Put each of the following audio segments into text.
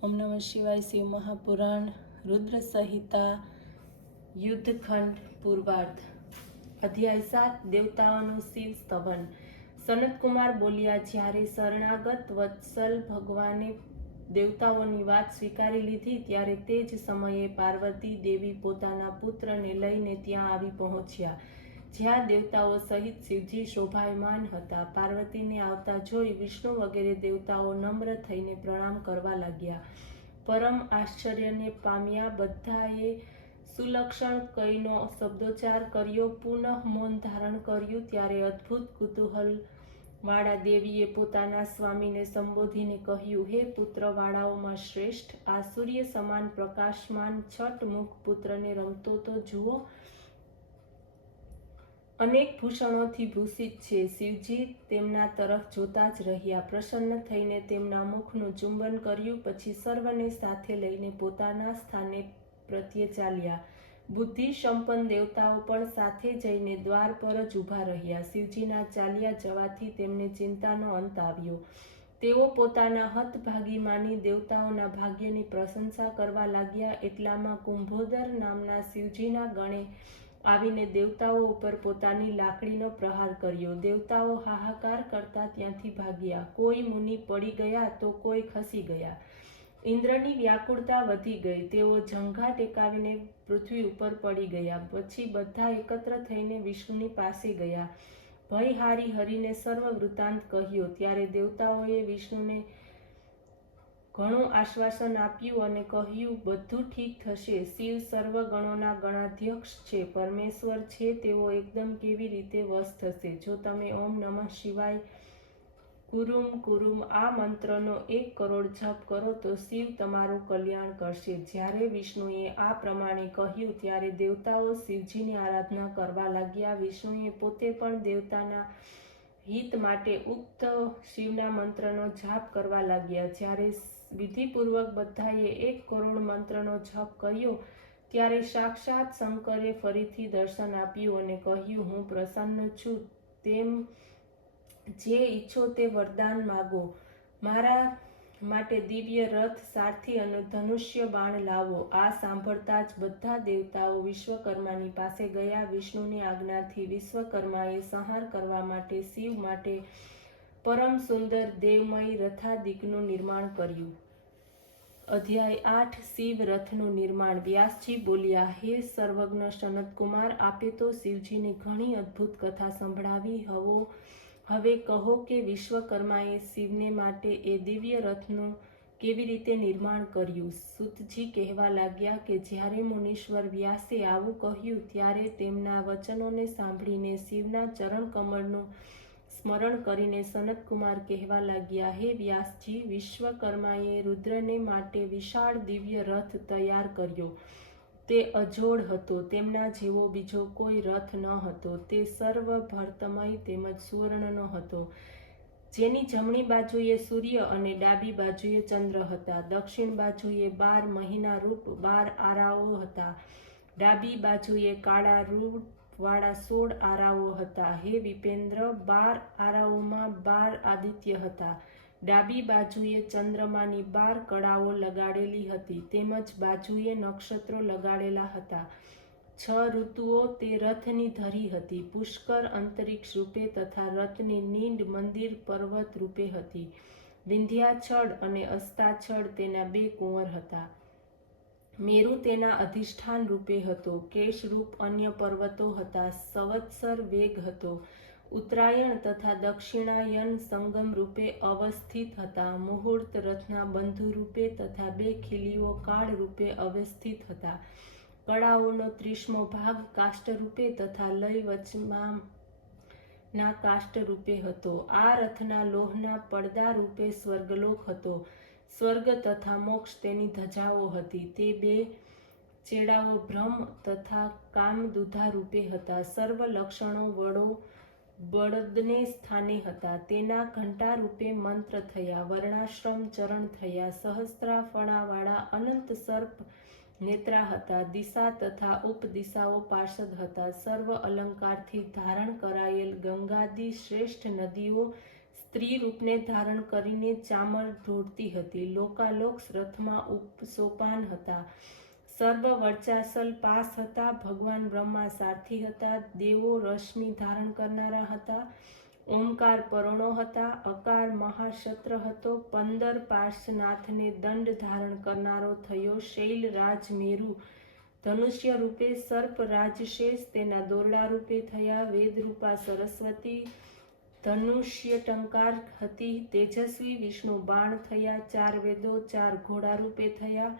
ઓમ નમઃ શિવાય. શિવ મહાપુરાણ રુદ્ર સંહિતા યુદ્ધખંડ પૂર્વાર્ધ. અધ્યાય 7. દેવતાઓનું શિવ સ્તવન. સનતકુમાર બોલ્યા, જ્યારે શરણાગત વત્સલ ભગવાને દેવતાઓની વાત સ્વીકારી લીધી ત્યારે તે જ સમયે પાર્વતી દેવી પોતાના પુત્રને લઈને ત્યાં આવી પહોંચ્યા, જ્યાં દેવતાઓ સહિત શિવજી શોભાયમાન હતા. પાર્વતીને આવતા જોઈ વિષ્ણુ વગેરે દેવતાઓ નમ્ર થઈને પ્રણામ કરવા લાગ્યા. પરમ આશ્ચર્યને પામ્યા બધાએ સુલક્ષણ કઈનો શબ્દોચ્ચાર કર્યો. પુનઃ મૌન ધારણ કર્યું. ત્યારે અદ્ભુત કુતૂહલ વાળા દેવીએ પોતાના સ્વામીને સંબોધીને કહ્યું, હે પુત્રવાળાઓમાં શ્રેષ્ઠ, આ સૂર્ય સમાન પ્રકાશમાન છઠમુખ પુત્રને રમતો તો જુઓ. અનેક ભૂષણોથી ભૂષિત છે. શિવજી તેમના તરફ જોતા જ રહ્યા. પ્રસન્ન થઈને તેમના મુખનું ચુંબન કર્યું. પછી સર્વને સાથે લઈને પોતાના સ્થાને પ્રત્યે ચાલ્યા. બુદ્ધિ સંપન્ન દેવતાઓ પણ સાથે જઈને દ્વાર પર જ ઊભા રહ્યા. શિવજીના ચાલ્યા જવાથી તેમને ચિંતાનો અંત આવ્યો. તેઓ પોતાના હતભાગી માની દેવતાઓના ભાગ્યની પ્રશંસા કરવા લાગ્યા. એટલામાં કુંભોદર નામના શિવજીના ગણે આવીને દેવતાઓ ઉપર પોતાની લાકડીનો પ્રહાર કર્યો. દેવતાઓ હાહાકાર કરતા ત્યાંથી ભાગ્યા. કોઈ મુનિ પડી ગયા તો કોઈ ખસી ગયા. ઇન્દ્રની વ્યાકુળતા વધી ગઈ. તેઓ જંઘા ટેકાવીને પૃથ્વી ઉપર પડી ગયા. પછી બધા એકત્ર થઈને વિષ્ણુની પાસે ગયા. ભય હારી હરિને સર્વ વૃત્તાંત કહ્યો. ત્યારે દેવતાઓએ વિષ્ણુને ઘણું આશ્વાસન આપ્યું અને કહ્યું, બધું ઠીક થશે. શિવ સર્વ ગણોના ગણાધ્યક્ષ છે, પરમેશ્વર છે, તેઓ એકદમ કેવી રીતે વશ થશે? જો તમે ઓમ નમઃ શિવાય કુરુમ કુરુમ આ મંત્રનો 1 કરોડ જપ કરો તો શિવ તમારું કલ્યાણ કરશે. જ્યારે વિષ્ણુએ આ પ્રમાણે કહ્યું ત્યારે દેવતાઓ શિવજીની આરાધના કરવા લાગ્યા. વિષ્ણુએ પોતે પણ દેવતાના હિત માટે ઉક્ત શિવના મંત્રનો જાપ કરવા લાગ્યા. જ્યારે વિધિપૂર્વક બધાએ 1 કરોડ મંત્રનો જપ કર્યો ત્યારે સાક્ષાત શંકરે ફરીથી દર્શન આપ્યું અને કહ્યું, હું પ્રસન્ન છું. તેમ જે ઈચ્છો તે વરદાન માગો. મારા માટે દિવ્ય રથ, સારથી અને ધનુષ્ય બાણ લાવો. આ સાંભળતા જ બધા દેવતાઓ વિશ્વકર્માની પાસે ગયા. વિષ્ણુની આજ્ઞાથી વિશ્વકર્માએ સંહાર કરવા માટે શિવ માટે પરમ સુંદર દેવમય રથાદિકનું નિર્માણ કર્યું. અધ્યાય 8. શિવ રથનું નિર્માણ. વ્યાસજી બોલ્યા, હે સર્વજ્ઞ સનતકુમાર, આપે તો શિવજીની ઘણી અદ્ભુત કથા સંભળાવી. હવે કહો કે વિશ્વકર્માએ શિવને માટે એ દિવ્ય રથનું કેવી રીતે નિર્માણ કર્યું? સૂતજી કહેવા લાગ્યા કે જ્યારે મુનીશ્વર વ્યાસે આવું કહ્યું ત્યારે તેમના વચનોને સાંભળીને શિવના ચરણ કમળનું સ્મરણ કરીને સનતકુમાર કહેવા લાગ્યા, હે વ્યાસજી, વિશ્વકર્માએ રુદ્રને માટે વિશાળ દિવ્ય રથ તૈયાર કર્યો. તે અજોડ હતો. તેમના જેવો બીજો કોઈ રથ ન હતો. તે સર્વ ભરતમય તેમજ સુવર્ણનો હતો, જેની જમણી બાજુએ સૂર્ય અને ડાબી બાજુએ ચંદ્ર હતા. દક્ષિણ બાજુએ 12 મહિના રૂપ 12 આરાઓ હતા. ડાબી બાજુએ કાળા રૂપ વાળા 16 આરાઓ હતા. હે વિપેન્દ્ર, 12 આરાઓમાં 12 આદિત્ય હતા. ડાબી બાજુએ ચંદ્રમાની 12 કળાઓ લગાડેલી હતી, તેમજ બાજુએ નક્ષત્રો લગાડેલા હતા. 6 ઋતુઓ તે રથની ધરી હતી. પુષ્કર અંતરિક્ષ રૂપે તથા રથની નીંડ મંદિર પર્વત રૂપે હતી. વિંધ્યાચળ અને અસ્તાચળ તેના 2 કુંવર હતા. મેરુ તેના અધિષ્ઠાન રૂપે હતો. કેશરૂપ અન્ય પર્વતો હતા. સંવત્સર વેગ હતો. ઉત્તરાયણ તથા દક્ષિણાયન સંગમ રૂપે અવસ્થિત હતા. મુહૂર્ત રથના બંધુ રૂપે તથા 2 ખીલીઓ કાળ રૂપે અવસ્થિત હતા. કળાઓનો 30મો ભાગ કાષ્ટ રૂપે તથા લય વચમાં ના કાષ્ટ રૂપે હતો. આ રથના લોહના પડદા રૂપે સ્વર્ગલોક હતો. સ્વર્ગ તથા મોક્ષ તેની ધજાઓ હતી. તે 2 ચેડાઓ બ્રહ્મ તથા કામદુધા રૂપે હતા. સર્વ લક્ષણો વડો બળદને સ્થાને હતા. તેના ઘંટા રૂપે મંત્ર થયા. વર્ણાશ્રમ ચરણ થયા. સહસ્ત્રાફણાવાળા અનંત સર્પ નેત્રા હતા. દિશા તથા ઉપદિશાઓ પાર્ષદ હતા. સર્વ અલંકારથી ધારણ કરાયેલ ગંગાદી શ્રેષ્ઠ નદીઓ સ્ત્રી રૂપને ધારણ કરીને ચામર ઢોળતી હતી. લોકાલોક રથમાં ઉપસોપાન હતા. સર્વ વર્ચાસલ પાસ હતા. ભગવાન બ્રહ્મા સારથી હતા. દેવો રશ્મિ ધારણ કરનારા હતા. ઓમકાર પરોણો હતા. અકાર મહાશત્ર હતો. 15 પાર્શ્વનાથને દંડ ધારણ કરનારો થયો. શૈલ રાજ મેરુ ધનુષ્ય રૂપે. સર્પ રાજશેષ તેના દોરડા રૂપે થયા. વેદરૂપા સરસ્વતી ધનુષ્ય ટંકાર હતી. તેજસ્વી વિષ્ણુ બાણ થયા. 4 વેદો 4 ઘોડા રૂપે થયા.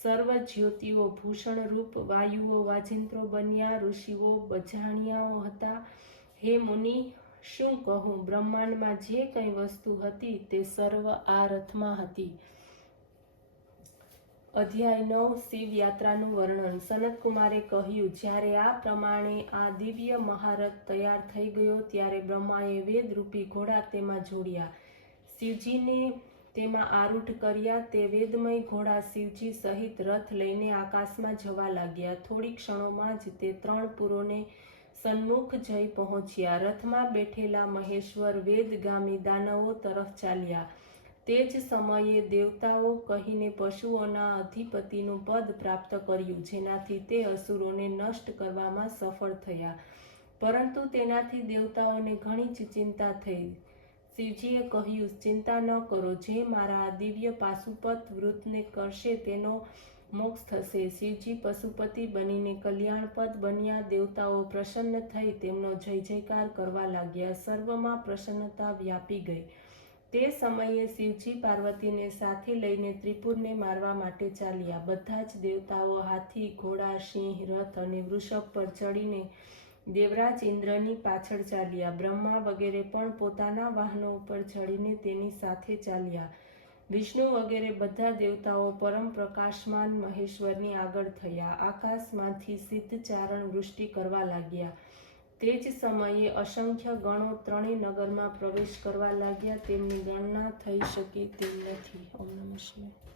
સર્વ જ્યોતિઓ ભૂષણ રૂપ. વાયુઓ વાજિંત્રો બન્યા. ઋષિઓ બજાણિયાઓ હતા. હે મુનિ, શું કહું? બ્રહ્માંડમાં જે કંઈ વસ્તુ હતી તે સર્વ આ રથમાં હતી. અધ્યાય 9 શિવ યાત્રાનું વર્ણન. સનતકુમારે કહ્યું, જ્યારે આ પ્રમાણે આ દિવ્ય મહારથ તૈયાર થઈ ગયો ત્યારે બ્રહ્માએ વેદરૂપી ઘોડા તેમાં જોડ્યા. શિવજીને તેમાં આરૂઢ કર્યા. તે વેદમય ઘોડા શિવજી સહિત રથ લઈને આકાશમાં જવા લાગ્યા. થોડી ક્ષણોમાં જ તે 3 પુરોને સન્મુખ જઈ પહોંચ્યા. રથમાં બેઠેલા મહેશ્વર વેદગામી દાનવો તરફ ચાલ્યા. તે જ સમયે દેવતાઓ કહીને પશુઓના અધિપતિનું પદ પ્રાપ્ત કર્યું, જેનાથી તે અસુરોને નષ્ટ કરવામાં સફળ થયા. પરંતુ તેનાથી દેવતાઓને ઘણી જ ચિંતા થઈ. શિવજીએ કહ્યું, ચિંતા ન કરો. જે મારા આ દિવ્ય પાશુપત વૃતને કરશે તેનો મોક્ષ થશે. શિવજી પશુપતિ બનીને કલ્યાણપદ બન્યા. દેવતાઓ પ્રસન્ન થઈ તેમનો જય જયકાર કરવા લાગ્યા. સર્વમાં પ્રસન્નતા વ્યાપી ગઈ. તે સમયે શિવજી પાર્વતીને સાથે લઈને ત્રિપુરને મારવા માટે ચાલ્યા. બધા જ દેવતાઓ હાથી, ઘોડા, સિંહ, રથ અને વૃષભ પર ચડીને દેવરાજ ઇન્દ્રની પાછળ ચાલ્યા. બ્રહ્મા વગેરે પણ પોતાના વાહનો ઉપર ચડીને તેની સાથે ચાલ્યા. વિષ્ણુ વગેરે બધા દેવતાઓ પરમ પ્રકાશમાન મહેશ્વરની આગળ થયા. આકાશમાંથી સિદ્ધચારણ વૃષ્ટિ કરવા લાગ્યા. તે જ સમયે અસંખ્ય ગણો 3 નગરમાં પ્રવેશ કરવા લાગ્યા. તેમની ગણના થઈ શકી તેમ નથી. ઓમ નમઃ શિવાય.